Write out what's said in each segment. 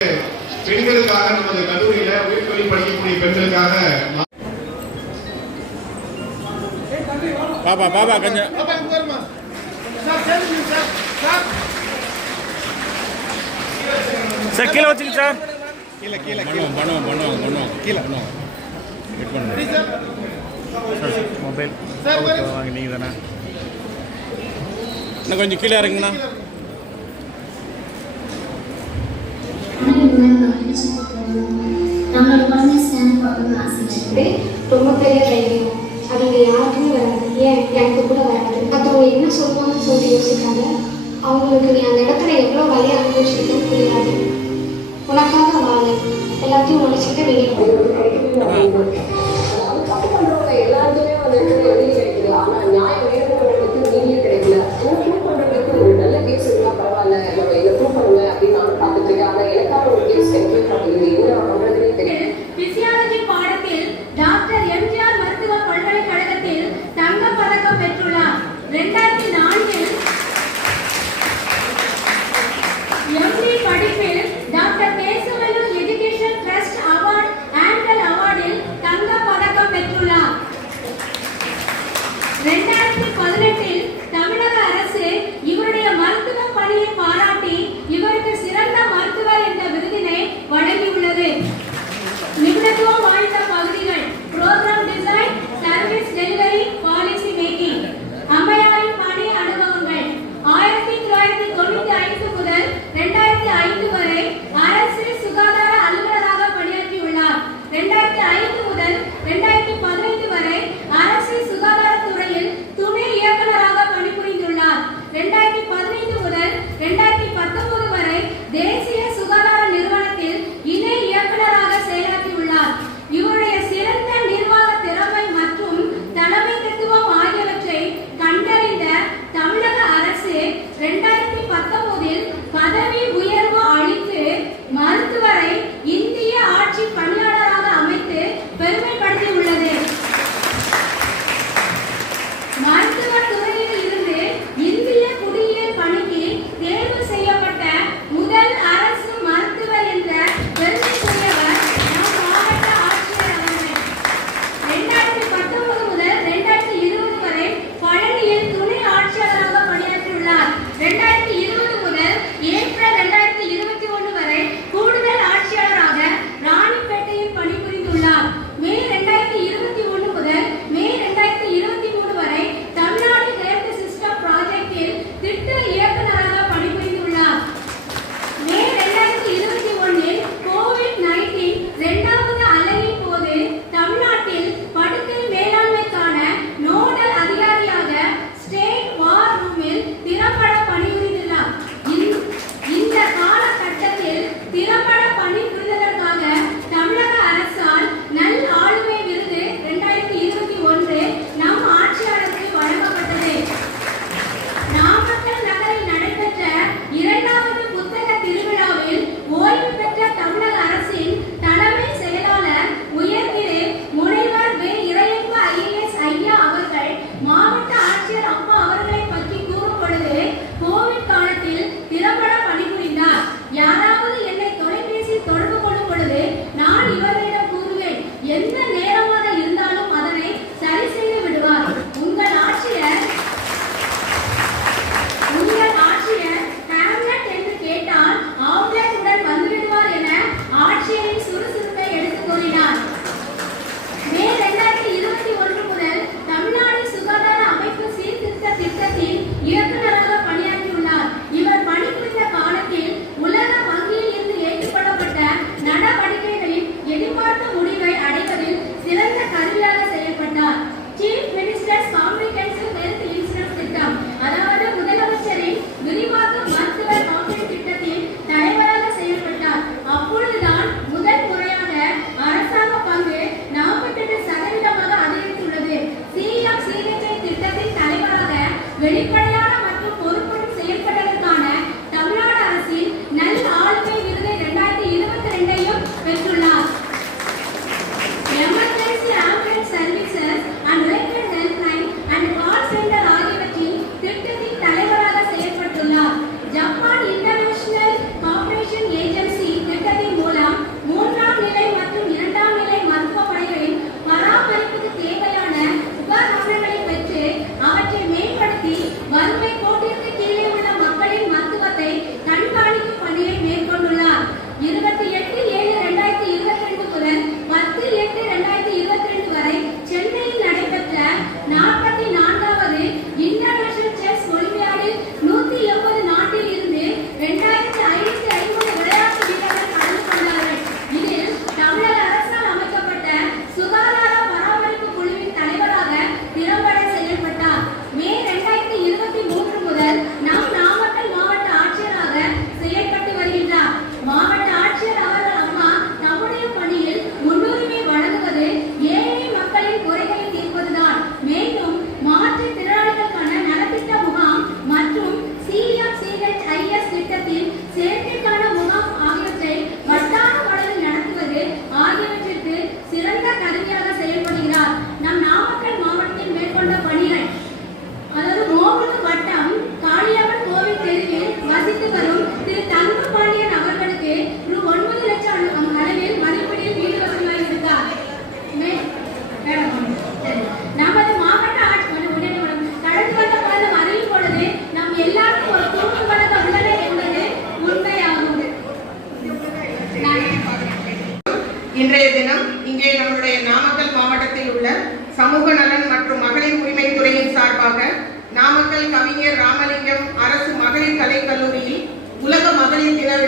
பெண்களுக்காக நமது கல்லூரியில உயர்கல்வி படிக்கக்கூடிய பெண்களுக்காக பாபா பாபா கொஞ்சம் சார் கீழே வச்சுங்க சார் கீழே கீழே பண்ணுவோம் கீழே வெயிட் பண்ணுங்க சார் மொபைல் வாங்க நீங்கள் தானே இன்னும் கொஞ்சம் கீழே இறங்குங்கண்ணா நம்மளோட குழந்தை ஸ்கேன் பார்க்கணும்னு ஆசைப்பட்டு ரொம்ப பெரிய தைரியம் அது இங்கே யாருக்குமே வராது, ஏன் எனக்கு கூட வராது. மற்றவங்க என்ன சொல்லுவாங்கன்னு சொல்லிட்டு யோசிக்காங்க. அவங்களுக்கு நீ அந்த இடத்துல எவ்வளோ வழியை அனுபவிச்சிருக்கேன்னு புரியாது. உனக்காக வாழ எல்லாத்தையும் உழைச்சிட்டு வெளியே எல்லாருக்குமே வந்துட்டு வெளியே கிடைக்குது. ஆனா நியாயம் வேணுங்கிறதுக்கு நீதியே கிடைக்கல. ப்ரூவ் பண்றதுக்கு ஒரு நல்ல கேஸ் இருந்தா பரவாயில்ல, நம்ம இதை ப்ரூவ் பண்ணுவேன் அப்படின்னு நானும் பார்த்துட்டு இருக்கேன். ஆனா எனக்கான ஒரு கேஸ் கிடைக்கவே மாட்டேங்குது. என்ன பண்றதுனே தெரியல. பிசியாலஜி பாடத்தில் டாக்டர் எம்ஜிஆர் மருத்துவ பல்கலைக்கழகத்தில் தங்கப் பதக்கம் பெற்றுள்ளார். 2004 எம்டி படிப்பில் doctor Kesavalu education trust award annual அவார்டில் தங்கப் பதக்கம் பெற்றுள்ளார். 2018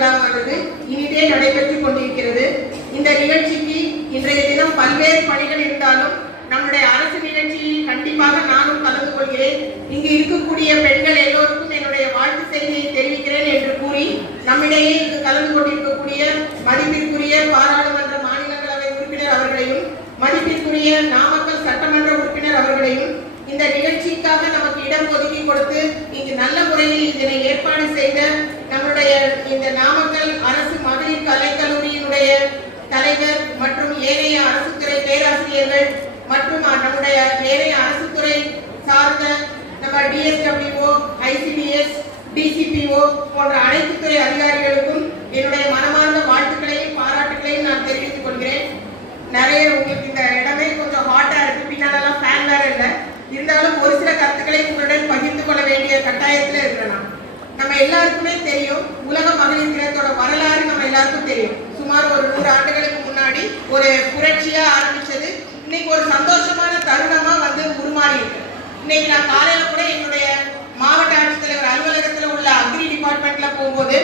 விழாவானது இனிதே நடைபெற்றுக் கொண்டிருக்கிறது. இந்த நிகழ்ச்சிக்கு இன்றைய தினம் பல்வேறு பணிகள் இருந்தாலும் நம்முடைய அரசு நிகழ்ச்சியில் கண்டிப்பாக நானும் கலந்து கொள்கிறேன். இங்கு இருக்கக்கூடிய பெண்கள் எல்லோருக்கும் என்னுடைய வாழ்த்து செய்தியை தெரிவிக்கிறேன் என்று கூறி நம்மிடையே இங்கு கலந்து கொண்டிருக்கக்கூடிய மதிப்பிற்குரிய பாராளுமன்ற மாநிலங்களவை உறுப்பினர் அவர்களையும் மதிப்பிற்குரிய நாமக்கல் சட்டமன்ற உறுப்பினர் அவர்களையும் இந்த நிகழ்ச்சிக்காக நமக்கு இடம் ஒதுக்கி கொடுத்து இங்கு நல்ல முறையில் இதனை ஏற்பாடு செய்த நம்முடைய இந்த நாமக்கல் அரசு மகளிர் கலைக்கல்லூரியினுடைய தலைவர் மற்றும் ஏனைய அரசு துறை பேராசிரியர்கள் மற்றும் நம்முடைய ஏனைய அரசு துறை சார்ந்த நம்ம DSWO, ICDS, DCPO போன்ற அனைத்து துறை அதிகாரிகளுக்கும் என்னுடைய மனமார்ந்த வாழ்த்துக்களையும் பாராட்டுகளையும் நான் தெரிவித்துக் கொள்கிறேன். நிறைய உங்களுக்கு இந்த இடமே கொஞ்சம் ஹாட்டா இருக்கு, பின்னாலெல்லாம் ஃபேன் வேற இல்லை, இருந்தாலும் ஒரு சில கருத்துக்களை உங்களுடன் பகிர்ந்து கொள்ள வேண்டிய கட்டாயத்தில் இருக்கிறேன். நம்ம எல்லாருக்குமே தெரியும், உலக மகளிர் தினத்தோட வரலாறு நம்ம எல்லாருக்கும் தெரியும். சுமார் ஒரு 100 ஆண்டுகளுக்கு முன்னாடி ஒரு புரட்சியா ஆரம்பிச்சது இன்னைக்கு ஒரு சந்தோஷமான தருணமா வந்து உருமாறி இருக்கு. இன்னைக்கு நான் காலையில கூட என்னுடைய மாவட்ட ஆட்சித்தலைவர் அலுவலகத்துல உள்ள அக்ரி டிபார்ட்மெண்ட்ல போகும்போது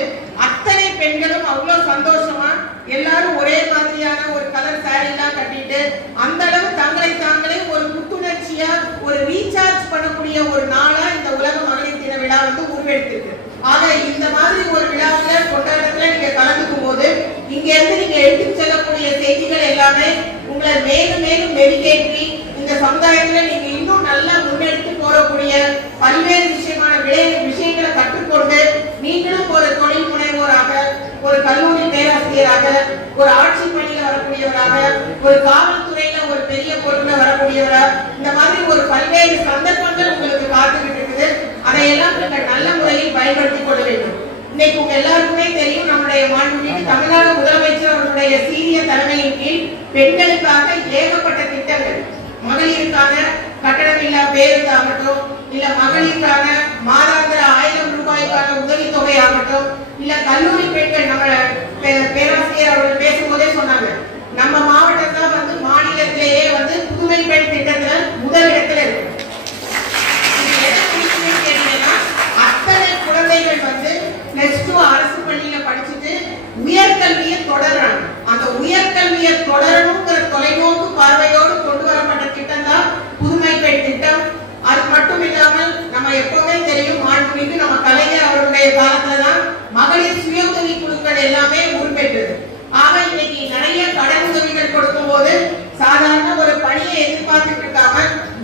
அத்தனை பெண்களும் அவ்வளவு சந்தோஷமா எல்லாரும் ஒரே மாதிரியான ஒரு கலர் சாரி எல்லாம் கட்டிட்டு அந்த அளவு தங்களை தாங்களே ஒரு புத்துணர்ச்சியா ஒரு ரீசார்ஜ் பண்ணக்கூடிய ஒரு நாளா இந்த உலக மகளிர் தின விழா வந்து உருவெடுத்திருக்கு. ஆக இந்த மாதிரி ஒரு விழாவுல கொண்டாட்டத்துல நீங்க கலந்துக்கும் போது இங்க இருந்து நீங்க எடுத்து செல்லக்கூடிய செய்திகள் எல்லாமே உங்களை மேலும் மேலும் மெருகேற்றி இந்த சமுதாயத்துல நீங்க இன்னும் நல்லா முன்னெடுத்து போகக்கூடிய பல்வேறு விஷயங்களை கற்றுக்கொண்டு நீங்களும் ஒரு தொழில் முனைவோராக, ஒரு கல்லூரி பேராசிரியராக, ஒரு ஆட்சி பணியில வரக்கூடியவராக, ஒரு காவல்துறையில ஒரு பெரிய பொறுப்புல வரக்கூடியவராக, இந்த மாதிரி ஒரு பல்வேறு சந்தர்ப்பங்கள் உங்களுக்கு காத்துக்கிட்டு இருக்குது. அதையெல்லாம் நீங்கள் நல்ல முறையில் பயன்படுத்திக் கொள்ள வேண்டும். இன்னைக்கு உங்க எல்லாருக்குமே தெரியும், நம்முடைய மாண்புமிகு தமிழ்நாடு முதலமைச்சர் அவருடைய சீரிய தலைமையின் கீழ் பெண்களுக்காக ஏகப்பட்ட திட்டங்கள், மகளிருக்கான கட்டணமில்லா பேருந்து ஆகட்டும், இல்ல மகளிருக்கான மாதாந்திர 1000 ரூபாய்க்கான உதவித்தொகை ஆகட்டும், இல்ல கல்லூரி பெண்கள், நம்ம பேராசிரியர் அவர்கள் பேசும்போதே சொன்னாங்க, நம்ம மாவட்டம் தான் வந்து மாநிலத்திலேயே வந்து புதுமை பெண் திட்டத்துல முதல் இடத்துல இருக்கு. அத்தனை குழந்தைகள் வந்து +2 அரசு பள்ளியில படிச்சுட்டு உயர்கல்வியை தொடர்றாங்க. அந்த உயர்கல்வியை தொடரணுங்கிற தொலைநோக்கு பார்வையோடு கொண்டு வரப்பட்ட திட்டம் தான் புதுமை பெண் திட்டம். அது மட்டும் இல்லாமல் நம்ம எப்பவுமே தெரியும், மாண்புமிகு நம்ம கலைஞர் அவருடைய காலத்துலதான் மகளிர் சுய உதவி குழுக்கள் எல்லாமே உருப்பெற்றது. ஆக இன்னைக்கு நிறைய கடன் உதவிகள் கொடுக்கும் போது சாதாரண ஒரு பணியை எதிர்பார்த்துட்டு இருக்காம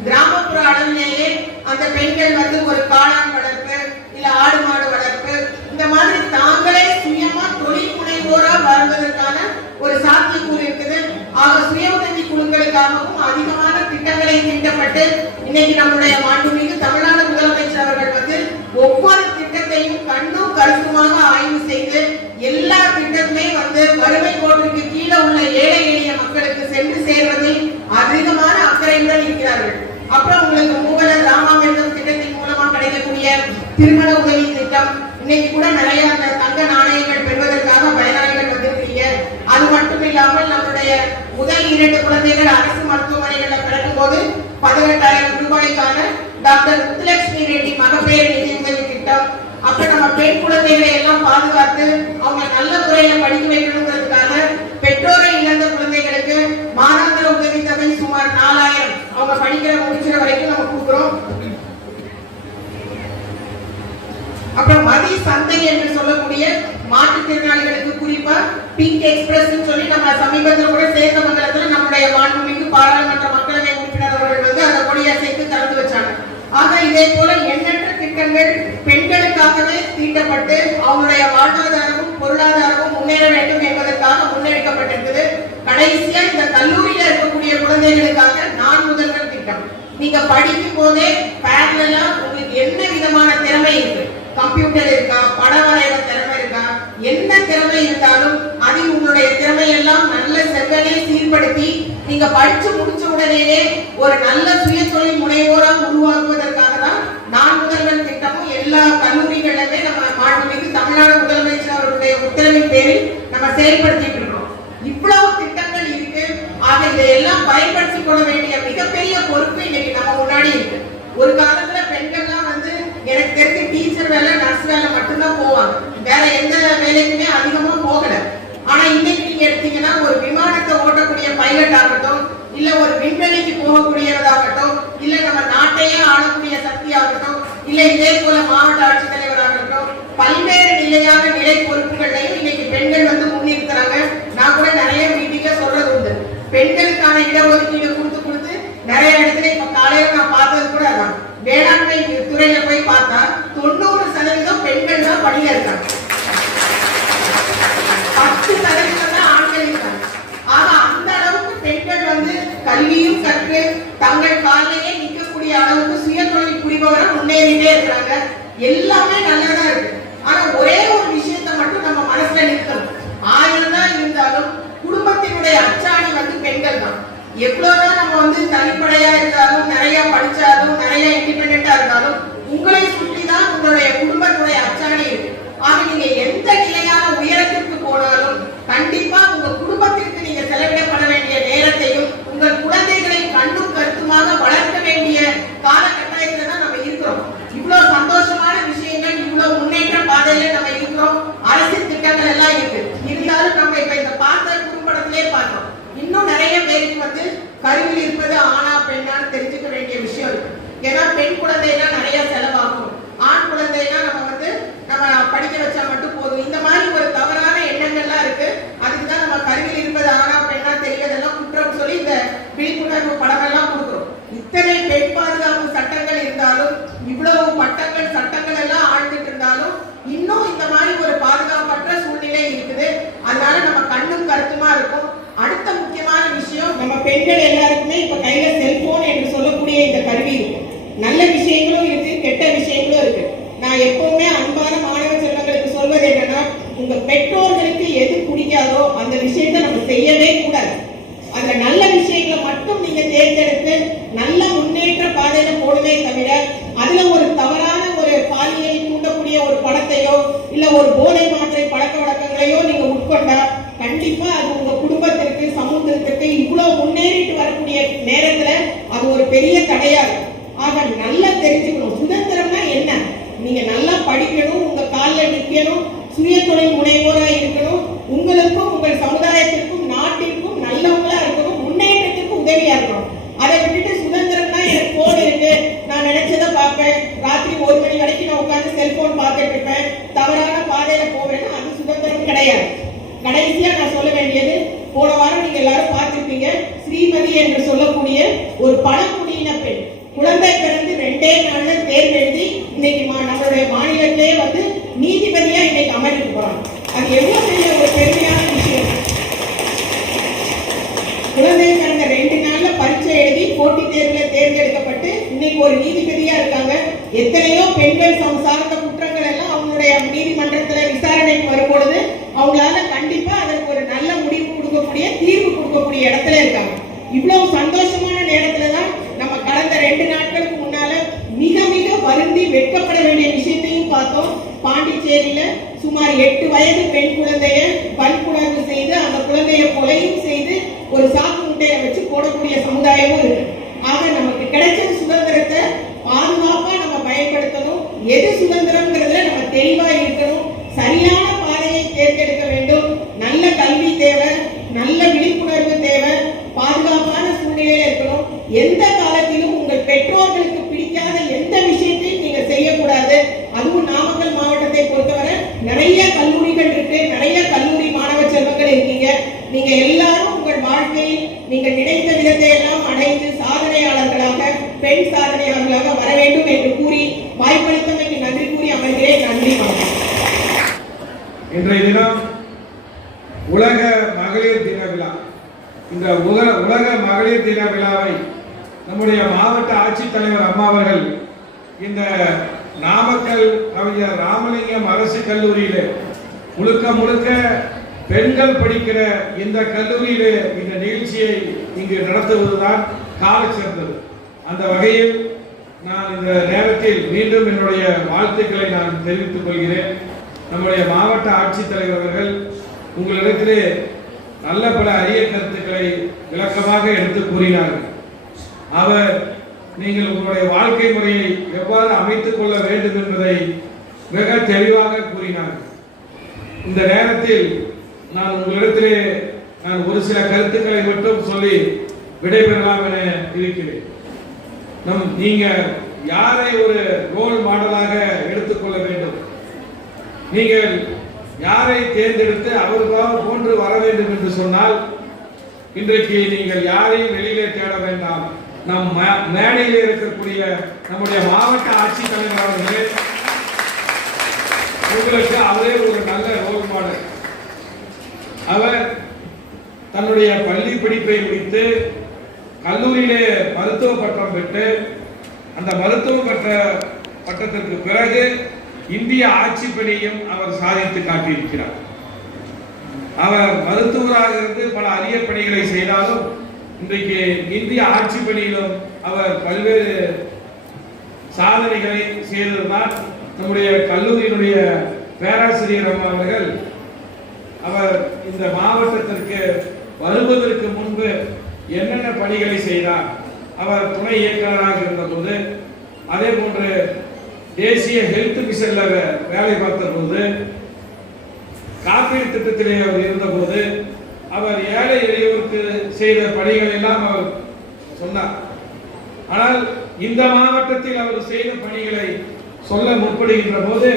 கிராமப்புற அளவிலேயே அந்த பெண்கள் வந்து ஒரு காளான் வளர்ப்பு, இல்ல ஆடு மாடு வளர்ப்பு, இந்த மாதிரி தாங்களே சுயமா தொழில் முனைவோரா வருவதற்கான ஒரு சாத்தியக்கூறு இருக்குது. ஆக சுய உதவி குழுக்களுக்காகவும் அதிகமான திட்டங்களை தீட்டப்பட்டு இன்னைக்கு நம்முடைய மாண்புமிகு தமிழ்நாடு முதலமைச்சர் அவர்கள் வந்து ஒவ்வொரு திட்டத்தையும் கண்ணும் கருத்துமாக ஆய்வு செய்து எல்லா திட்டமே வந்து வறுமை கோட்டிற்கு கீழே உள்ள ஏழை எளிய மக்களுக்கு சென்று சேர்வதில் அதிகமான அக்கறையுடன் இருக்கிறார்கள். அப்புறம் உங்களுக்கு மூவலர் ராமாமிர்தம் திட்டத்தின் மூலமா கிடைக்கக்கூடிய திருமண உதவி திட்டம், இன்னைக்கு கூட நிறைய அந்த தங்க நாணயங்கள் பெறுவதற்காக பயனாளிகள் வந்திருக்கீங்க. அது மட்டும் இல்லாமல் நம்முடைய முதல் 2 குழந்தைகள் அரசு மருத்துவமனைகளில் பிறக்கும் போது 18,000 ரூபாய்க்கான டாக்டர் முத்துலட்சுமி ரெட்டி மகப்பேறு நிதியுதவி திட்டம். அப்ப நம்ம பெண் குழந்தைகளை எல்லாம் பாதுகாத்து அவங்க நல்ல முறையில படிக்க வைக்கணுங்கிறதுக்காக பெற்றோரை இழந்த குழந்தைகளுக்கு மாதாந்திர உதவித்தொகை சுமார் 4,000 அவங்க படிக்கிற முடிக்கிற வரைக்கும் நம்ம கொடுக்குறோம். அப்புறம் மதிய சந்தை என்று சொல்லக்கூடிய மாற்றுத்திறனாளிகளுக்கு குறிப்பா பிங்க் எக்ஸ்பிரஸ் சொல்லி நம்ம சமீபத்தில் கூட சேந்தமங்கலத்துல நம்முடைய மாண்புமிகு பாராளுமன்ற மக்களவை உறுப்பினர் அவர்கள் வந்து அந்த கொடியசைத்து திறந்து வச்சாங்க. ஆக இதே போல எண்ணற்ற திட்டங்கள் பெண்களுக்காகவே தீட்டப்பட்டு அவங்களுடைய வாழ்வாதாரமும் பொருளாதாரமும் முன்னேற வேண்டும் என்பதற்காக முன்னெடுக்கப்பட்டிருக்குது. கடைசியா இந்த கல்லூரியில இருக்கக்கூடிய குழந்தைகளுக்காக நான் முதல்வர் திட்டம். நீங்க படிக்கும் போதே பேரலா உங்களுக்கு என்ன விதமான திறமை இருக்கு, கம்ப்யூட்டர் இருக்கா, படம் வரைகிற திறமை இருக்கா, என்ன திறமை இருந்தாலும் அதில் உங்களுடைய திறமை எல்லாம் நல்ல செவ்வனே சீர்படுத்தி நீங்க படிச்சு முடிச்ச உடனேயே ஒரு நல்ல சுய தொழில் முனைவோரா உருவாக்குவதற்காக தான் நான் முதல்வர் திட்டமும் எல்லா கல்லூரிகளிலுமே நம்ம மாண்புமிகு தமிழ்நாடு முதலமைச்சர் அவருடைய உத்தரவின் பேரில் நம்ம செயல்படுத்திட்டு இருக்கோம். இவ்வளவு திட்டங்கள் இருக்கு. ஆக இதையெல்லாம் பயன்படுத்திக் கொள்ள வேண்டிய மிகப்பெரிய பொறுப்பு இன்னைக்கு நம்ம முன்னாடி இருக்கு. ஒரு காலத்துல பெண்கள்லாம் வந்து எனக்கு தெரிஞ்ச டீச்சர் வேலை, நர்ஸ் வேலை மட்டும்தான் போவாங்க. வேற எந்த வேலைக்குமே அதிக போகக்கூடியவராகட்டும், இல்ல நம்ம நாட்டையே ஆளக்கூடிய சக்தியாகட்டும், இல்ல இதே போல மாவட்ட ஆட்சித்தலைவராகட்டும், பல்வேறு நிலையான நிலை பொறுப்புகளையும் இன்னைக்கு பெண்கள் வந்து முன்னிறுத்துறாங்க. நான் கூட நிறைய மீட்டிங்ல சொல்றது உண்டு, பெண்களுக்கான இடஒதுக்கீடு கொடுத்து நிறைய இடத்துல இப்ப காலையில நான் பார்த்தது கூட அதான், வேளாண்மை துறையில போய் பார்த்தா 90% பெண்கள் தான் பணியில இருக்காங்க, 10% தான் ஆண்கள் இருக்காங்க. ஆக அந்த அளவுக்கு பெண்கள் வந்து கல்வியும் கற்று தங்கள் காலையே நிற்கக்கூடிய அளவுக்கு சுய தொழில் புரிபவரை முன்னேறிட்டே இருக்கிறாங்க. எல்லாமே நல்லதா இருக்கு. ஆனா ஒரே ஒரு விஷயத்தை மட்டும் நம்ம மனசுல நிற்கணும், 1000 தான் இருந்தாலும் குடும்பத்தினுடைய அச்சாணி வந்து பெண்கள் தான். எவ்வளவுதான் நம்ம வந்து தனிப்படையா இருந்தாலும், நிறைய படிச்சாலும், நிறைய இண்டிபெண்டா இருந்தாலும், உங்களை சுற்றி தான் உங்களுடைய குடும்பத்துடைய அச்சாணி இருக்கு. ஆக நீங்க எந்த நிலையான உயரத்திற்கு போனாலும் கண்டிப்பா உங்க குடும்பத்திற்கு நீங்க செலவிடப்பட வேண்டிய நேரத்தையும் உங்கள் குழந்தைகளை கண்ணும் கருத்துமாக வளர்க்க வேண்டிய காலகட்டத்தில் தான் நம்ம இருக்கிறோம். இவ்வளவு சந்தோஷமான விஷயங்கள், இவ்வளவு முன்னேற்ற பாதையில நம்ம இருக்கிறோம். அரசு திட்டங்கள் எல்லாம் இருக்கு. இருந்தாலும் நம்ம இப்ப இந்த பார்த்த குறும்படத்திலே பார்த்தோம், இன்னும் நிறைய பேருக்கு வந்து கருவில் இருப்பது ஆணா பெண்ணான்னு தெரிஞ்சுக்க வேண்டிய விஷயம் இருக்கு. ஏன்னா பெண் குழந்தைனா நிறைய செலவாகும், ஆண் குழந்தைனா நம்ம படிக்க வச்சா மட்டும் போதும். இந்த மாதிரி ஒரு தவறான எண்ணங்கள்லாம் இருக்கு. அதுக்குதான் நம்ம கருவில் இருப்பது ஆணா பெண்ணா தெரிவதெல்லாம் குற்றம் சொல்லி இந்த விழிப்புணர்வு படங்கள்லாம் கொடுக்குறோம். இத்தனை பெண் பாதுகாப்பு சட்டங்கள் இருந்தாலும், இவ்வளவு பட்டங்கள் சட்டங்கள் எல்லாம் ஆழ்ந்துட்டு இருந்தாலும் இன்னும் இந்த மாதிரி ஒரு பாதுகாப்பற்ற சூழ்நிலை இருக்குது. அதனால நம்ம கண்ணும் கருத்துமா இருக்கும். அடுத்த முக்கியமான விஷயம், நம்ம பெண்கள் எல்லாருக்குமே இப்ப கையில செல்போன் என்று சொல்லக்கூடிய இந்த கருவி இருக்கும். நல்ல விஷயங்களும் இருக்கு, கெட்ட விஷயங்களும் இருக்கு. நான் எப்பவுமே அன்பான மாணவ செல்வங்களுக்கு சொல்வது என்னன்னா, உங்க பெற்றோர்களுக்கு எது பிடிக்காதோ அந்த விஷயத்தை நம்ம செய்யவே கூடாது. அதுல நல்ல விஷயங்களை மட்டும் நீங்க தேர்ந்தெடுத்து நல்ல முன்னேற்ற பாதையில போடுவே தவிர, அதுல ஒரு தவறான ஒரு பாலியலை தூண்டக்கூடிய ஒரு படத்தையோ இல்ல ஒரு போதை மாற்றை பழக்க வழக்கங்களையோ நீங்க உட்கொண்டா கண்டிப்பா அது உங்க குடும்பத்திற்கு, சமூகத்திற்கு இவ்வளவு முன்னேறிட்டு வரக்கூடிய நேரத்துல அது ஒரு பெரிய தடையா இருக்கும். ஆக நல்லா தெரிஞ்சுக்கணும், சுதந்திரம்னா என்ன. நீங்க நல்லா படிக்கணும், உங்க காலில் நிற்கணும், சுய தொழில் முனைவோரா இருக்கணும், உங்களுக்கும் உங்கள் சமுதாயத்திற்கும் நாட்டிற்கும் நல்லவங்களா இருக்கணும், முன்னேற்றத்திற்கு உதவியா இருக்கணும். அதை விட்டுட்டு சுதந்திரம்னா எனக்கு போன் இருக்கு, நான் நினைச்சதை பார்ப்பேன், ராத்திரி 1 மணி வரைக்கும் நான் உட்கார்ந்து செல்போன் பார்த்துட்டு இருப்பேன், தவறான பாதையில போவேன்னா அது சுதந்திரம் கிடையாது. கடைசியா நான் சொல்ல வேண்டியது, போன வாரம் நீங்க எல்லாரும் பார்த்திருப்பீங்க, ஸ்ரீமதி என்று சொல்லக்கூடிய ஒரு பழங்குடியின பெண் குழந்தை பிறந்து 2 நாள்ல தேர்வு எழுதி இன்னைக்கு நம்மளுடைய மாநிலத்திலேயே வந்து நீதிபதியா இன்னைக்கு அமர்ந்து போறாங்க. அது எவ்வளவு பெரிய ஒரு பெருமையான விஷயம். குழந்தை பிறந்த 2 நாள்ல பரீட்சை எழுதி போட்டித் தேர்வுல தேர்ந்தெடுக்கப்பட்டு இன்னைக்கு ஒரு நீதிபதியா இருக்காங்க. எத்தனையோ பெண்கள் சார்ந்த குற்றங்கள் எல்லாம் அவங்களுடைய நீதிமன்றத்துல விசாரணைக்கு வரும்பொழுது அவங்களால கண்டிப்பா அதற்கு ஒரு நல்ல முடிவு கொடுக்கக்கூடிய, தீர்வு கொடுக்கக்கூடிய இடத்துல இருக்காங்க. இவ்வளவு சந்தோஷமான நேரத்துலதான் நம்ம கடந்த 2 நாட்களுக்கு முன்னால மிக மிக வருந்தி வெட்கப்பட வேண்டிய விஷயத்தையும் பார்த்தோம். பாண்டிச்சேரியில சுமார் 8 வயது பெண் குழந்தைய வன்புணர்வு செய்து அந்த குழந்தைய கொலையும் செய்து ஒரு சாக்கு முட்டையை வச்சு போடக்கூடிய சமுதாயமும் இருக்கு. ஆக நமக்கு கிடைச்ச சுதந்திரத்தை பாதுகாப்பா நம்ம பயன்படுத்தணும். எது சுதந்திரம்ங்கிறதுல நம்ம தெளிவா இருக்கணும். சரியான பாதையை தேர்ந்தெடுக்க வேண்டும். நல்ல கல்வி தேவை, நல்ல விழிப்புணர்வு தேவை, பாதுகாப்பான சூழ்நிலையில இருக்கணும். எந்த காலத்திலும் உங்கள் பெற்றோர்களுக்கு பிடிக்காத எந்த விஷயத்தையும் நீங்க செய்யக்கூடாது. அதுவும் நாமக்கல் மாவட்டத்தை பொறுத்தவரை நிறைய கல்லூரிகள் இருக்கு, நிறைய கல்லூரி மாணவ செல்வங்கள் இருக்கீங்க. நீங்க எல்லாரும் உங்கள் வாழ்க்கையில் நீங்கள் நினைத்த விதத்தை எல்லாம் அடைந்து சாதனையாளர்களாக, பெண் சாதனையாளர்களாக வர வேண்டும் என்று கூறி வாய்ப்பளித்தமைக்கு நன்றி கூறி அமர்கிறேன். நன்றி, வணக்கம். இன்றைய தினம் உலக மகளிர் தின விழா. இந்த உலக மகளிர் தின விழாவை நம்முடைய மாவட்ட ஆட்சித்தலைவர் அம்மா அவர்கள் இந்த நாமக்கல் கவிஞர் ராமலிங்கம் அரசு கல்லூரியிலே முழுக்க பெண்கள் படிக்கிற இந்த கல்லூரியிலே இந்த நிகழ்ச்சியை இங்கு நடத்துவதுதான் கால சிறந்தது. அந்த வகையில் நான் இந்த நேரத்தில் மீண்டும் என்னுடைய வாழ்த்துக்களை நான் தெரிவித்துக் கொள்கிறேன். நம்முடைய மாவட்ட ஆட்சித்தலைவர் அவர்கள் உங்களிடத்திலே நல்ல பல அரிய கருத்துக்களை விளக்கமாக எடுத்து கூறினார்கள். அவர் நீங்கள் உங்களுடைய வாழ்க்கை முறையை எவ்வாறு அமைத்துக் கொள்ள வேண்டும் என்பதை மிக தெளிவாக கூறினார்கள். இந்த நேரத்தில் நான் உங்களிடத்திலே ஒரு சில கருத்துக்களை மட்டும் சொல்லி விடைபெறலாம் என இருக்கிறேன். நீங்க யாரை ஒரு ரோல் மாடலாக எடுத்துக்கொள்ள வேண்டும், நீங்கள் யாரை தேர்ந்தெடுத்து அவருக்காக போன்று வர வேண்டும் என்று சொன்னால், இன்றைக்கு நீங்கள் யாரையும் வெளியிலே தேட வேண்டாம். நம் மேடையில் இருக்கக்கூடிய நம்முடைய மாவட்ட ஆட்சித்தலைவர் அவர்களே, உங்களுக்கு அவரே ஒரு நல்ல ரோல் மாடல். அவர் தன்னுடைய பள்ளி படிப்பை முடித்து கல்லூரியிலே மருத்துவ பட்டம் பெற்று அந்த மருத்துவ பட்டத்திற்கு பிறகு இந்திய ஆட்சி பணியையும் அவர் சாதித்து காட்டியிருக்கிறார். அவர் மருத்துவராக இருந்து பல அரிய பணிகளை செய்தாலும் இன்றைக்கு இந்திய ஆட்சி பணியிலும் அவர் பல்வேறு சாதனைகளை செய்ததுதான் நம்முடைய கல்லூரியினுடைய பேராசிரியர் அம்மா அவர்கள் அவர் இந்த மாவட்டத்திற்கு வருவதற்கு முன்பு என்னென்ன பணிகளை செய்தார். அவர் துணை இயக்குநராக இருந்தபோது, அதே போன்று தேசிய ஹெல்த் மிஷன்ல வேலை பார்த்த போது, காப்பீடு திட்டத்திலே அவர் இருந்தபோது அவர் ஏழை எளியோருக்கு செய்த பணிகள் எல்லாம் அவர் சொன்னார். ஆனால் இந்த மாவட்டத்தில் அவர் செய்த பணிகளை சொல்ல முற்படுகின்ற போது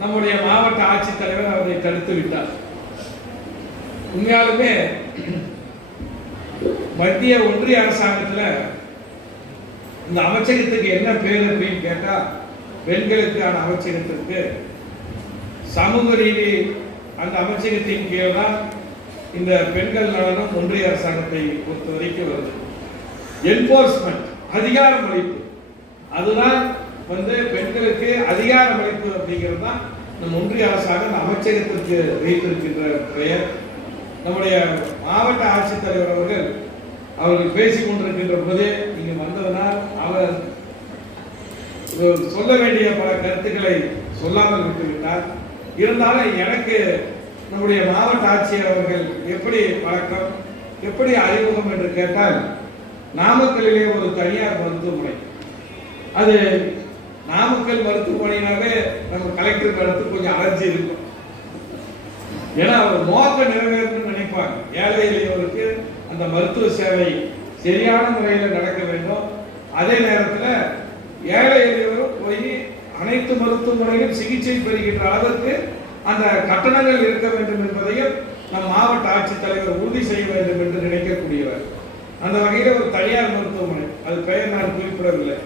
நம்முடைய மாவட்ட ஆட்சித்தலைவர் அவரை தடுத்து விட்டார். உண்மையாலுமே மத்திய ஒன்றிய அரசாங்கத்தில் இந்த அமைச்சகத்துக்கு என்ன பேர் அப்படின்னு கேட்டா, பெண்களுக்கான அமைச்சகத்திற்கு சமூக நீதி அந்த அமைச்சகத்தின் கீழ் தான் இந்த பெண்கள் நலனும் ஒன்றிய அரசாங்கத்தை பொறுத்த வரைக்கும் வருது. என்போர்ஸ்மெண்ட், அதிகாரம் அளிப்பு, அதுதான் பெண்களுக்கு அதிகாரம் அளிப்பு அப்படிங்கிறது தான் நம் ஒன்றிய அரசாங்கம் அந்த அமைச்சகத்திற்கு வைத்திருக்கின்ற பெயர். நம்முடைய மாவட்ட ஆட்சித்தலைவர் அவர்கள் பேசிக் கொண்டிருக்கின்ற போதே இங்கு வந்ததனால் அவர் சொல்ல வேண்டிய பல கருத்துக்களை சொல்லாமல் விட்டுவிட்டார். இருந்தாலும் எனக்கு நம்முடைய மாவட்ட ஆட்சியர் அவர்கள் எப்படி பழக்கம், எப்படி அறிமுகம் என்று கேட்டால், நாமக்கல்லிலே ஒரு தனியார் மருத்துவமனை, அது நாமக்கல் மருத்துவமனையினாவே நம்ம கலெக்டர் அடுத்து கொஞ்சம் அலர்ஜி இருக்கும். ஏன்னா அவர் நோக்க நிறைவேறணும்னு நினைப்பாங்க. ஏழை எளியவருக்கு அந்த மருத்துவ சேவை சரியான முறையில் நடக்க வேண்டும். அதே நேரத்தில் ஏழை எளியவரும் போய் அனைத்து மருத்துவமனையும் சிகிச்சை பெறுகின்ற அளவிற்கு அந்த கட்டணங்கள் இருக்க வேண்டும் என்பதையும் நம் மாவட்ட ஆட்சித்தலைவர் உறுதி செய்ய வேண்டும் என்று நினைக்கக்கூடியவர். அந்த வகையில் ஒரு தனியார் மருத்துவமனை, அது பெயர் நான் குறிப்பிடவில்லை,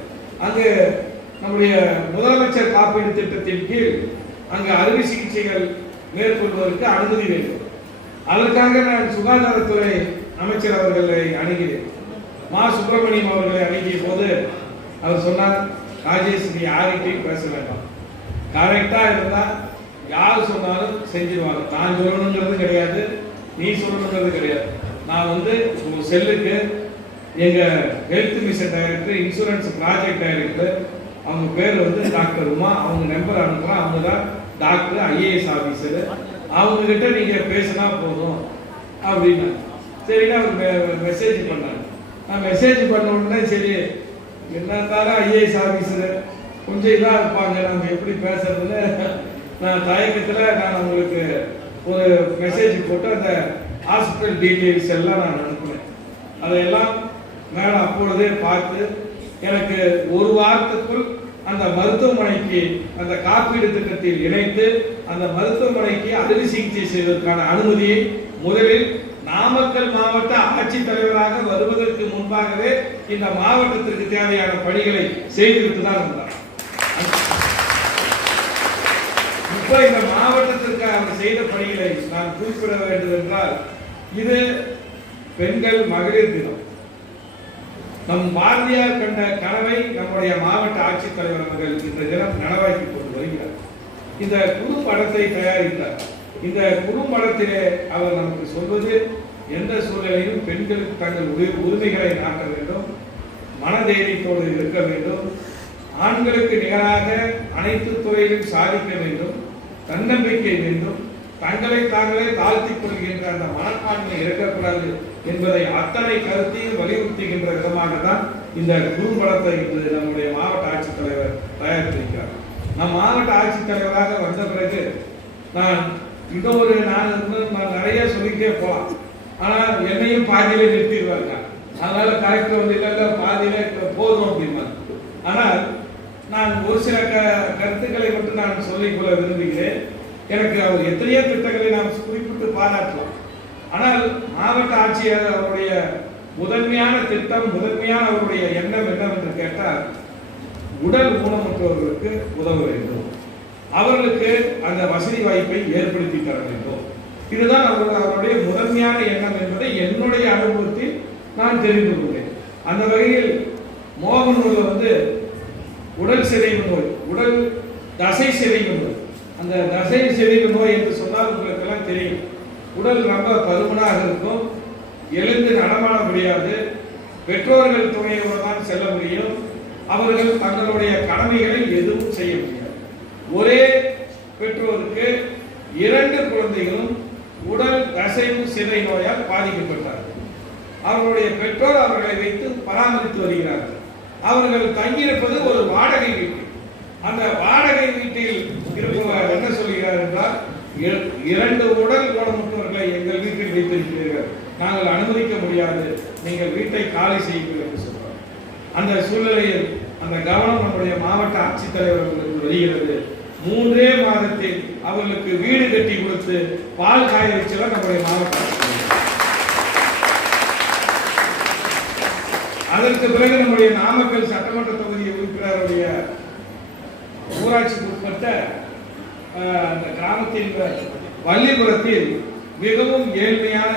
அங்கு நம்முடைய முதலமைச்சர் காப்பீடு திட்டத்தின் கீழ் அங்கு அறுவை சிகிச்சைகள் மேற்கொள்வதற்கு அனுமதி வேண்டும். அதற்காக நான் சுகாதாரத்துறை அமைச்சர் அவர்களை அணுகிறேன். மா சுப்பிரமணியம் அவர்களை அணுகிய போது அவர் சொன்னார், ராஜேஷ் நீ யார்கிட்டையும் பேச வேண்டாம், கரெக்டா இருந்தா யார் சொன்னாலும் செஞ்சிருவாங்க. நான் சொல்லணுங்கிறது கிடையாது, நீ சொல்லணுங்கிறது கிடையாது. நான் உங்க செல்லுக்கு எங்க health mission director, insurance project director, அவங்க பேர் டாக்டர் உமா, அவங்க நம்பர் அனுப்புறேன். அவங்க தான் டாக்டர், ஐஏஎஸ் ஆபீசர், அவங்க கிட்ட நீங்க பேசினா போதும் அப்படின்னா சரின்னா அவர் மெசேஜ் பண்ணாங்க. நான் மெசேஜ் பண்ண உடனே சரி என்ன இருந்தாலும் ஐஏஎஸ் ஆபீசர் கொஞ்சம் இதாக இருப்பாங்க, நம்ம எப்படி பேசுறதுன்னு நான் தயக்கத்தில் நான் உங்களுக்கு ஒரு மெசேஜ் போட்டு அந்த ஹாஸ்பிட்டல் டீட்டெயில்ஸ் எல்லாம் நான் அனுப்புனேன். அதையெல்லாம் மேடம் அப்பொழுதே பார்த்து எனக்கு ஒரு வாரத்துக்குள் அந்த மருத்துவமனைக்கு அந்த காப்பீடு திட்டத்தில் இணைத்து அந்த மருத்துவமனைக்கு அறுவை சிகிச்சை செய்வதற்கான அனுமதியை முதலில் நாமக்கல் மாவட்ட ஆட்சித்தலைவராக வருவதற்கு முன்பாகவே இந்த மாவட்டத்திற்கு தேவையான பணிகளை செய்துவிட்டு தான் இருந்தார். இப்ப இந்த மாவட்டத்திற்கு அவர் செய்த பணிகளை நான் குறிப்பிட வேண்டும் என்றால், இது பெண்கள் மகளிர் தினம். நம் பாரதியார் கண்ட கனவை நம்முடைய மாவட்ட ஆட்சித்தலைவர் அவர்கள் இந்த தினம் நனவாக்கி கொண்டு வருகிறார். இந்த குறும்படத்தை தயாரித்தார். இந்த குறும்படத்திலே அவர் நமக்கு சொல்வது, எந்த சூழ்நிலையும் பெண்களுக்கு தங்கள் உரிமைகளை நாட்ட வேண்டும், மனதைரியத்தோடு இருக்க வேண்டும், ஆண்களுக்கு நிகராக அனைத்து துறையிலும் சாதிக்க வேண்டும், தன்னம்பிக்கை வேண்டும், தங்களை தாங்களே தாழ்த்திக் கொள்கின்ற அந்த மனப்பான்மை இருக்கக்கூடாது என்பதை அத்தனை கருத்தையும் வலியுறுத்துகின்ற விதமாக தான் இந்த குறும்படத்தை இன்று நம்முடைய மாவட்ட ஆட்சித்தலைவர் தயாரித்திருக்கிறார். நம் மாவட்ட ஆட்சித்தலைவராக வந்த பிறகு நான் நிறைய சொல்லிட்டே போகலாம், ஆனால் என்னையும் பாதியிலே நிறுத்திடுவாங்க. அதனால கலெக்டர் வந்து இல்லை பாதியில போதும் அப்படின்னா. ஆனால் நான் ஒரு சில கருத்துக்களை மட்டும் நான் சொல்லிக்கொள்ள விரும்புகிறேன். எனக்கு அவர் எத்தனையோ திட்டங்களை நாம் குறிப்பிட்டு பாராட்டலாம். ஆனால் மாவட்ட ஆட்சியர் அவருடைய முதன்மையான திட்டம், முதன்மையான அவருடைய எண்ணம் என்னவென்று கேட்டால், உடல் ஊனமுற்றவர்களுக்கு உதவ வேண்டும், அவர்களுக்கு அந்த வசதி வாய்ப்பை ஏற்படுத்தி தர வேண்டும். இதுதான் அவருடைய முதன்மையான எண்ணம் என்பதை என்னுடைய அனுபவத்தில் நான் தெரிந்து கொண்டேன். அந்த வகையில் மோகனூர்ல வந்து உடல் சிதைவு நோய், உடல் தசை சிதைவு நோய், அந்த தசை சிதைவு நோய் என்று சொன்னால் உங்களுக்கு எல்லாம் தெரியும். உடல் ரொம்ப பருமனாக இருக்கும், எழுந்து நடமாட முடியாது, பெற்றோர்கள் துணையோடு தான் செல்ல முடியும், அவர்கள் தங்களுடைய கடமைகளை எதுவும் செய்ய முடியாது. ஒரே பெற்றோருக்கு 2 குழந்தைகளும் உடல் தசைவு சிதை நோயால் பாதிக்கப்பட்டார்கள். அவர்களுடைய பெற்றோர் அவர்களை வைத்து பராமரித்து வருகிறார்கள். அவர்கள் தங்கியிருப்பது ஒரு வாடகை வீட்டில். அந்த வாடகை வீட்டில் இருப்பவர் என்ன சொல்கிறார் என்றால், 2 உடல் ஊனமுற்றவர்களை எங்கள் வீட்டில் வைத்திருக்கிறீர்கள், நாங்கள் அனுமதிக்க முடியாது, நீங்கள் வீட்டை காலி செய்யுங்கள் என்று சொல்றார். அந்த சூழ்நிலையில் அந்த கவனம் நம்முடைய மாவட்ட ஆட்சித்தலைவர்களுக்கு வருகிறது. 3 மாதத்தில் அவர்களுக்கு வீடு கட்டி கொடுத்து பால் காய வச்சவர் நம்முடைய மாவட்ட ஆட்சித்தலைவர். அதற்கு பிறகு நம்முடைய நாமக்கல் சட்டமன்ற தொகுதி உறுப்பினருடைய ஊராட்சிக்கு உட்பட்ட அந்த கிராமத்தின் வள்ளிபுரத்தில் மிகவும் ஏழ்மையான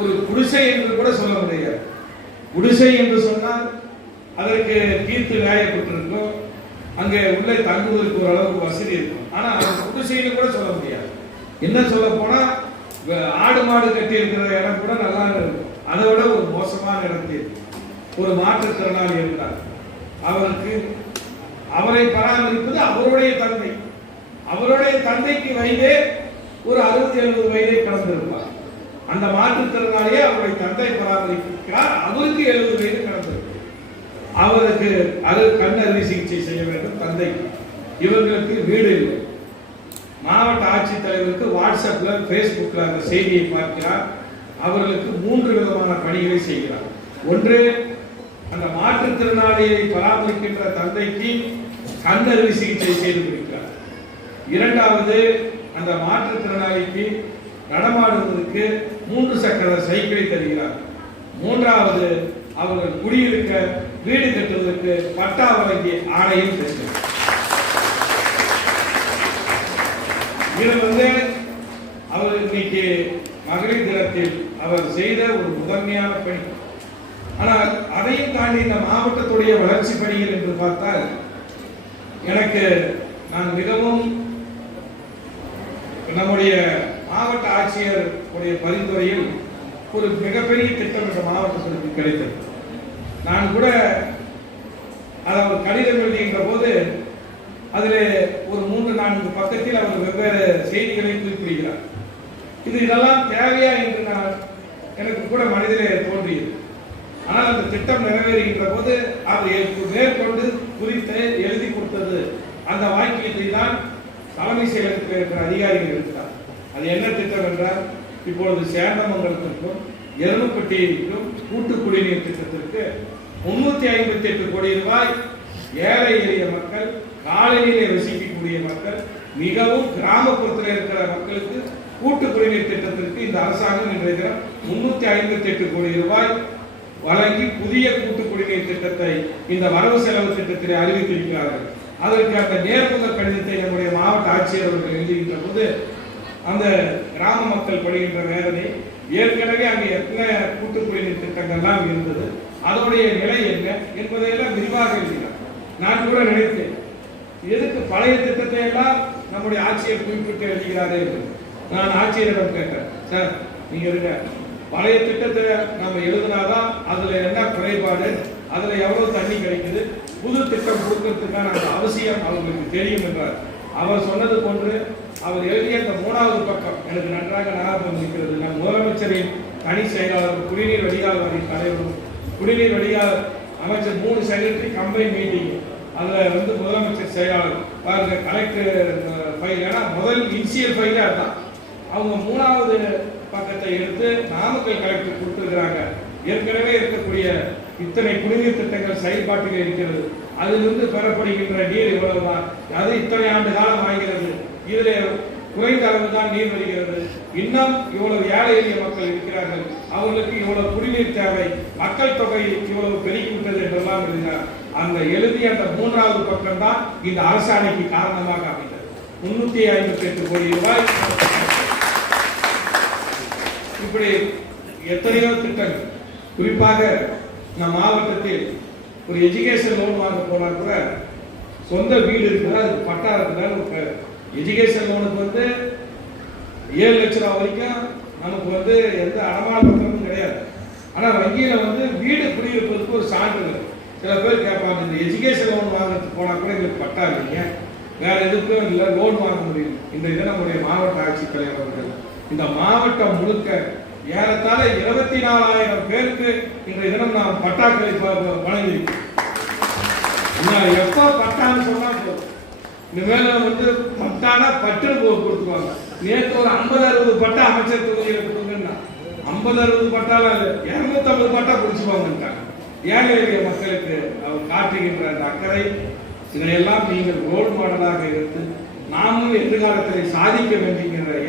ஒரு குடிசை என்று கூட சொல்ல முடியாது. குடிசை என்று சொன்னால் அதற்கு தீர்த்து வேயப்பட்டிருக்கும், அங்கே உள்ளே தங்குவதற்கு ஒரு அளவுக்கு வசதி இருக்கும். ஆனா அந்த குடிசைன்னு கூட சொல்ல முடியாது. என்ன சொல்ல போனா ஆடு மாடு கட்டி இருக்கிற இடம் கூட நல்லா இருக்கும், அதை விட ஒரு மோசமான இடத்தில் ஒரு மாற்றுத்திறனாளி இருந்தார். அவரை பராமரிப்பது அவருடைய தந்தை. அவருடைய தந்தைக்கு வயதே ஒரு 60-70 வயதை கடந்திருப்பார். அந்த மாற்றுத்திறனாளியை அவருடைய தந்தை பராமரிக்கிறார், அவருக்கு 70 வயது கடந்திருப்பார். அவருக்கு கண் அறுவை சிகிச்சை செய்ய வேண்டும் தந்தை. இவர்களுக்கு வீடு இல்லை. மாவட்ட ஆட்சித்தலைவருக்கு வாட்ஸ்அப்ல பேஸ்புக்ல அந்த செய்தியை பார்க்கிறார். அவர்களுக்கு 3 விதமான பணிகளை செய்கிறார். ஒன்று, அந்த மாற்றுத்திறனாளியை பராமரிக்கின்ற தந்தைக்கு கண் அறுவை சிகிச்சை செய்து கொடுக்கிறார். 2வது, அந்த மாற்றுத்திறனாளிக்கு நடமாடுவதற்கு 3 சக்கர சைக்கிளை தருகிறார். 3வது, அவர்கள் குடியிருக்க வீடு கட்டுவதற்கு பட்டா வழங்கி ஆணையம் தருகிறார். இது அவர் இன்னைக்கு மகளிர் தினத்தில் அவர் செய்த ஒரு முதன்மையான பணி. ஆனால் அதையும் தாண்டி இந்த மாவட்டத்துடைய வளர்ச்சி பணிகள் என்று பார்த்தால், எனக்கு நான் மிகவும் நம்முடைய மாவட்ட ஆட்சியர் உடைய பரிந்துரையில் ஒரு மிகப்பெரிய திட்டம் இந்த மாவட்டத்திற்கு கிடைத்தது. நான் கூட அவர் கடிதம் எழுதுகின்ற போது அதில் ஒரு 3-4 பக்கத்தில் அவர் வெவ்வேறு செய்திகளை குறிப்பிடுகிறார். இதெல்லாம் தேவையா என்று எனக்கு கூட மனதிலே தோன்றியது. ஆனால் அந்த திட்டம் நிறைவேறுகின்ற போது அவர் மேற்கொண்டு குறித்து எழுதி கொடுத்தது அந்த வாக்கியத்தை தான் தலைமை செயலகத்தில் இருக்கிற அதிகாரிகள் எடுத்தார். அது என்ன திட்டம் என்றால், இப்பொழுது சேந்தமங்கலத்திற்கும் எருமப்பட்டிக்கும் கூட்டு குடிநீர் திட்டத்திற்கு 358 கோடி ரூபாய் ஏழை எளிய மக்கள், காலனியிலே வசிக்கக்கூடிய மக்கள், மிகவும் கிராமப்புறத்தில் இருக்கிற மக்களுக்கு கூட்டு குடிநீர் திட்டத்திற்கு இந்த அரசாங்கம் இன்றைய தினம் 358 கோடி ரூபாய் வழங்கி புதிய கூட்டு குடிநீர் திட்டத்தை இந்த வரவு செலவு திட்டத்திலே அறிவித்திருக்கிறார்கள். அதற்கு அந்த நேர்முக கடிதத்தை நம்முடைய மாவட்ட ஆட்சியர் அவர்கள் எழுதுகின்ற போது அந்த கிராம மக்கள் படுகின்ற வேதனை, ஏற்கனவே அங்கே எத்தனை கூட்டு குடிநீர் திட்டங்கள்லாம் இருந்தது, அதனுடைய நிலை என்ன என்பதையெல்லாம் விரிவாக எழுதினார். நான் கூட நினைத்தேன், எதுக்கு பழைய திட்டத்தை எல்லாம் நம்முடைய ஆட்சியர் குறிப்பிட்டு எழுதுகிறாரே என்று. நான் ஆட்சியரிடம் கேட்டேன், சார் நீங்க இருக்க பழைய திட்டத்தில் நம்ம எழுதினாதான் அதுல என்ன குறைபாடு, அதுல எவ்வளவு தண்ணி கிடைக்குது, புது திட்டம் கொடுக்கறதுக்கான அந்த அவசியம் அவங்களுக்கு தெரியும் என்றார். அவர் சொன்னது போன்று அவர் எழுதிய அந்த 3வது பக்கம் எனக்கு நன்றாக ஞாபகம் இருக்கிறது. நம் முதலமைச்சரின் தனி செயலாளர், குடிநீர் வடிகால் வாரிய தலைவரும், குடிநீர் வடிகால் அமைச்சர் 3 செக்ரட்டரி கம்பைன் மீட்டிங், அதுல முதலமைச்சர் செயலாளர் பாருங்க கலெக்டர் ஃபைல், ஏன்னா முதல் இனிஷியல் ஃபைலே அதுதான். அவங்க 3வது பக்கத்தை எடுத்து நாமக்கல் கலெக்டர் கொடுத்துருக்கிறாங்க. ஏற்கனவே இருக்கக்கூடிய இத்தனை குடிநீர் திட்டங்கள் செயல்பாட்டில் இருக்கிறது. அதிலிருந்து பெறப்படுகின்ற நீர் இவ்வளவுதான், அது இத்தனை ஆண்டு காலம் ஆகிறது, இதில் குறைந்த அளவு தான் நீர் வருகிறது, இன்னும் இவ்வளவு ஏழை எளிய மக்கள் இருக்கிறார்கள், அவர்களுக்கு இவ்வளவு குடிநீர் தேவை, மக்கள் தொகை இவ்வளவு பெருகிவிட்டது என்றெல்லாம் எழுதினார். அந்த எழுதிய அந்த 3வது பக்கம் தான் இந்த அரசாணைக்கு காரணமாக அமைந்தது. 358 கோடி ரூபாய். இப்படி எத்தனையோ திட்டங்கள். குறிப்பாக நம் மாவட்டத்தில் ஒரு எஜுகேஷன் லோன் வாங்க போனால் கூட சொந்த வீடு இருக்குதா, அதுக்கு பட்டா இருக்குதா, எஜுகேஷன் லோனுக்கு 7 லட்சம் ரூபாய் வரைக்கும் நமக்கு எந்த அடமான பத்திரமும் கிடையாது. ஆனால் வங்கியில் வீடு குடியிருப்பதற்கு ஒரு சான்றிதழ். சில பேர் கேட்பாங்க, இந்த எஜுகேஷன் லோன் வாங்குறதுக்கு போனால் கூட எங்களுக்கு பட்டா இல்லைங்க, வேற எதுக்கும் இல்லை, லோன் வாங்க முடியும். இந்த இதை நம்முடைய மாவட்ட ஆட்சித்தலைவர் அவர்கள் இந்த மாவட்டம் முழுக்க ஏறத்தாழ 24,000 பேருக்கு இன்றைய தினம் நாம் பட்டாக்களை வழங்கியிருக்கோம். எப்போ பட்டான்னு சொன்னா போதும், இனிமேல் பட்டானா பட்டு கொடுத்துருவாங்க. நேற்று ஒரு 50-60 பட்டா அமைச்சர் தொகுதியில் கொடுங்கன்னா 50-60 பட்டாலாம் இல்லை, 250 பட்டா பிடிச்சுவாங்கட்டாங்க. ஏழை எளிய மக்களுக்கு அவர் காட்டுகின்ற அந்த அக்கறை, இதையெல்லாம் நீங்கள் ரோல் மாடலாக இருந்து நாமும் எதிர்காலத்தில் சாதிக்க வேண்டிய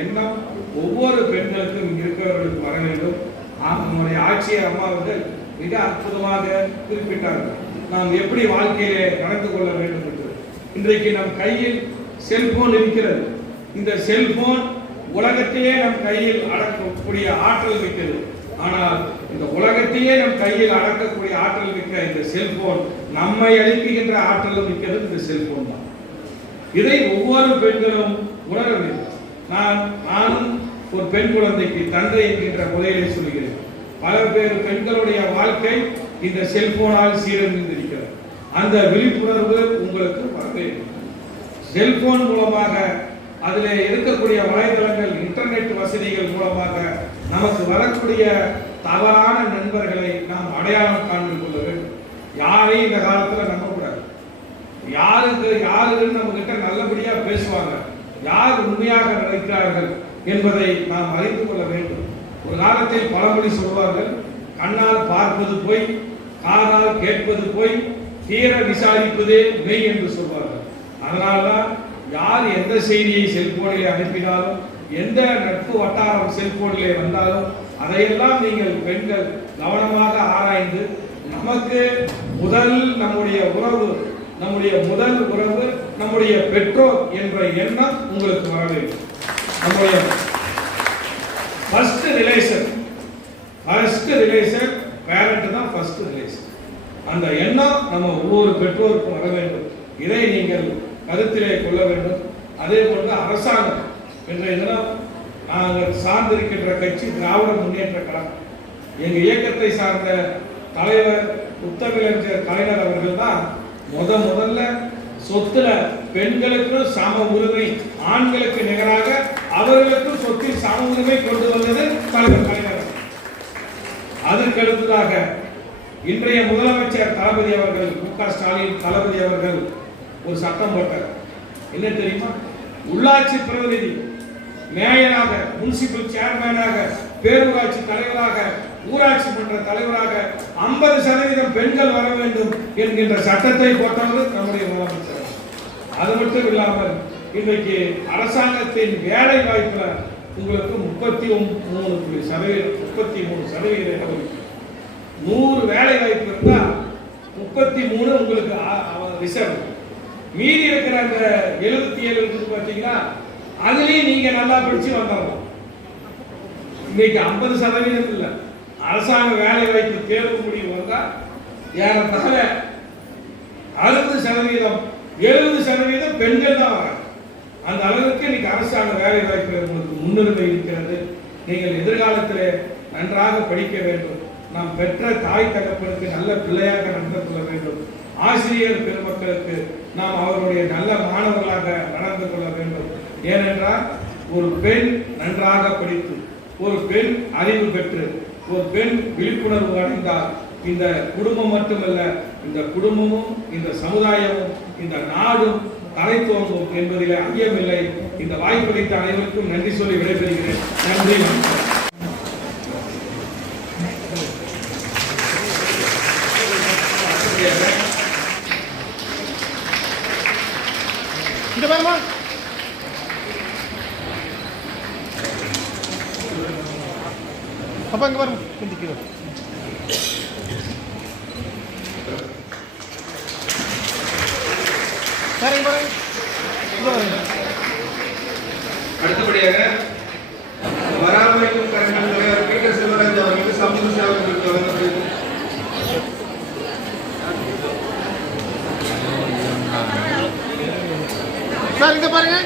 எண்ணம் ஒவ்வொரு பெண்களுக்கும் இருக்கிறவர்களுக்கு வர வேண்டும். நம்முடைய ஆட்சியர் அம்மா அவர்கள் மிக அற்புதமாக குறிப்பிட்டார்கள், நாம் எப்படி வாழ்க்கையிலே நடந்து கொள்ள வேண்டும் என்று. இன்றைக்கு நம் கையில் செல்போன் இருக்கிறது. இந்த செல்போன் உலகத்தையே நம் கையில் அடக்கக்கூடிய ஆற்றல் மிக்கது. ஆனால் இந்த உலகத்தையே நம் கையில் அடக்கக்கூடிய ஆற்றல் மிக்க இந்த செல்போன் நம்மை அளிக்கின்ற ஆற்றலும் மிக்கிறது இந்த செல்போன் தான். இதை ஒவ்வொரு பெண்களும் உணர வேண்டும். நானும் ஒரு பெண் குழந்தைக்கு தந்தை என்கின்ற முறையிலே சொல்கிறேன். பல பேர் பெண்களுடைய வாழ்க்கை இந்த செல்போனால் சீரழிந்திருக்கிறது. அந்த விழிப்புணர்வு உங்களுக்கு வர வேண்டும். செல்போன் மூலமாக அதில் இருக்கக்கூடிய வலைதளங்கள், இன்டர்நெட் வசதிகள் மூலமாக நமக்கு வரக்கூடிய தவறான நண்பர்களை நாம் அடையாளம் காண்பிக் கொள்ள வேண்டும். யாரையும் இந்த காலத்தில் நம்பக்கூடாது. யாருக்கு நம்ம கிட்ட நல்லபடியா பேசுவாங்க, யார் உண்மையாக நினைக்கிறார்கள் என்பதை நாம் அறிந்து கொள்ள வேண்டும். ஒரு காலத்தில் பழமொழி சொல்வார்கள், கண்ணால் பார்ப்பது போய், காதால் கேட்பது போய், தீர விசாரிப்பதே மெய் என்று சொல்வார்கள். அதனால்தான் யார் எந்த செய்தியை செல்போனிலே அனுப்பினாலும், எந்த நட்பு வட்டாரம் செல்போனிலே வந்தாலும் அதையெல்லாம் நீங்கள் பெண்கள் கவனமாக ஆராய்ந்து, நமக்கு நம்முடைய முதல் உறவு நம்முடைய பெற்றோர் என்ற எண்ணம் உங்களுக்கு வர வேண்டும். நம்முடைய ஃபர்ஸ்ட் ரிலேஷன் பேரண்ட் தான் ஃபர்ஸ்ட் ரிலேஷன். அந்த எண்ணம் நம்ம ஒவ்வொரு பெற்றோருக்கும் வர வேண்டும். இதை நீங்கள் கருத்திலே கொள்ள வேண்டும். அதே போன்று அரசாங்கம் என்ற தினம் நாங்கள் சார்ந்திருக்கின்ற கட்சி திராவிட முன்னேற்ற கழகம். எங்கள் இயக்கத்தை சார்ந்த தலைவர் முத்தமிழறிஞர் கலைஞர் அவர்கள் தான் முதல்ல சொத்துல பெண்களுக்கும் சம உரிமை, ஆண்களுக்கு நிகராக அவர்களுக்கும் சொத்தில் சம உரிமை கொண்டு வந்தது தலைவர் கலைஞர். அதற்கடுத்ததாக இன்றைய முதலமைச்சர் தளபதி அவர்கள் மு.க. ஸ்டாலின் தளபதி அவர்கள் ஒரு சட்டம் போட்டார். என்ன தெரியுமா? உள்ளாட்சி பிரதிநிதி, மேயராக, முனிசிபல் சேர்மேனாக, பேரூராட்சி தலைவராக, ஊராட்சி மன்ற தலைவராக 50% பெண்கள் வர வேண்டும் என்கின்ற சட்டத்தை போட்டவர் நம்முடைய முதலமைச்சர். அது மட்டும் இல்லாமல் இன்றைக்கு அரசாங்கத்தின் வேலை வாய்ப்புல உங்களுக்கு 33% 100 வேலை வாய்ப்பு இருந்தா 33 உங்களுக்கு ரிசர்வ். மீதி இருக்கிற அந்த 77 இருக்கு பார்த்தீங்கன்னா, அதுலயும் நீங்க நல்லா படிச்சு வந்துடலாம். இன்னைக்கு 50% இல்லை, அரசாங்க வேலை வாய்ப்பு தேர்வு முடிவு வந்தா ஏறத்தாழ 60% 70% பெண்கள் தான் வராங்க. அந்த அளவுக்கு இன்னைக்கு அரசாங்க வேலை வாய்ப்பு உங்களுக்கு முன்னுரிமை இருக்கிறது. நீங்கள் எதிர்காலத்தில் நன்றாக படிக்க வேண்டும். நாம் பெற்ற தாய் தகப்பனுக்கு நல்ல பிள்ளையாக நடந்து கொள்ள வேண்டும். ஆசிரியர் பெருமக்களுக்கு நாம் அவருடைய நல்ல மாணவர்களாக நடந்து கொள்ள வேண்டும். ஏனென்றால் ஒரு பெண் நன்றாக படித்து, ஒரு பெண் அறிவு பெற்று, ஒரு பெண் விழிப்புணர்வு அடைந்தால் இந்த குடும்பம் மட்டுமல்ல, இந்த குடும்பமும் இந்த சமுதாயமும் இந்த நாடும் தலை தோன்றும் என்பதில் ஐயமில்லை. இந்த வாய்ப்பளித்த அனைவருக்கும் நன்றி சொல்லி விடைபெறுகிறேன். நன்றி. அப்பா இங்கே பாருங்க கொஞ்சம் கீழே சார் இங்கே பாருங்க இங்கே பாருங்க. அடுத்தபடியாக பராமரிக்கும் கருங்கள் தலைவர் பீட்டர் செல்வராஜ் அவர்களுக்கு சமூக சேவகர்களுக்கு வழங்கப்படுகிறது. சார் இங்கே பாருங்க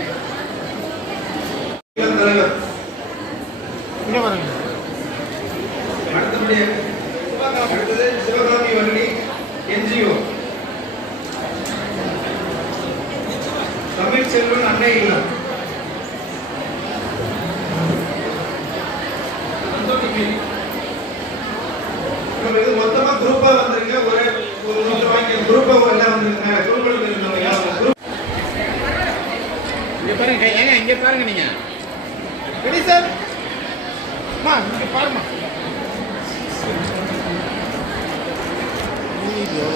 தலைவர் இங்கே பாருங்க. அடுத்தது சிவகாமி வள்ளி என்ஜிஓ. தமிழ் செல்வன் அன்னை இல்லம். இது மொத்தமா குரூப்பா வந்திருக்க ஒரு குரூப்பா எல்லாம் வந்திருக்காங்க. இங்கே பாருங்க ஏங்க இங்கே பாருங்க நீங்க ரெடி சார் அம்மா இங்கே பாருமா வீடியோ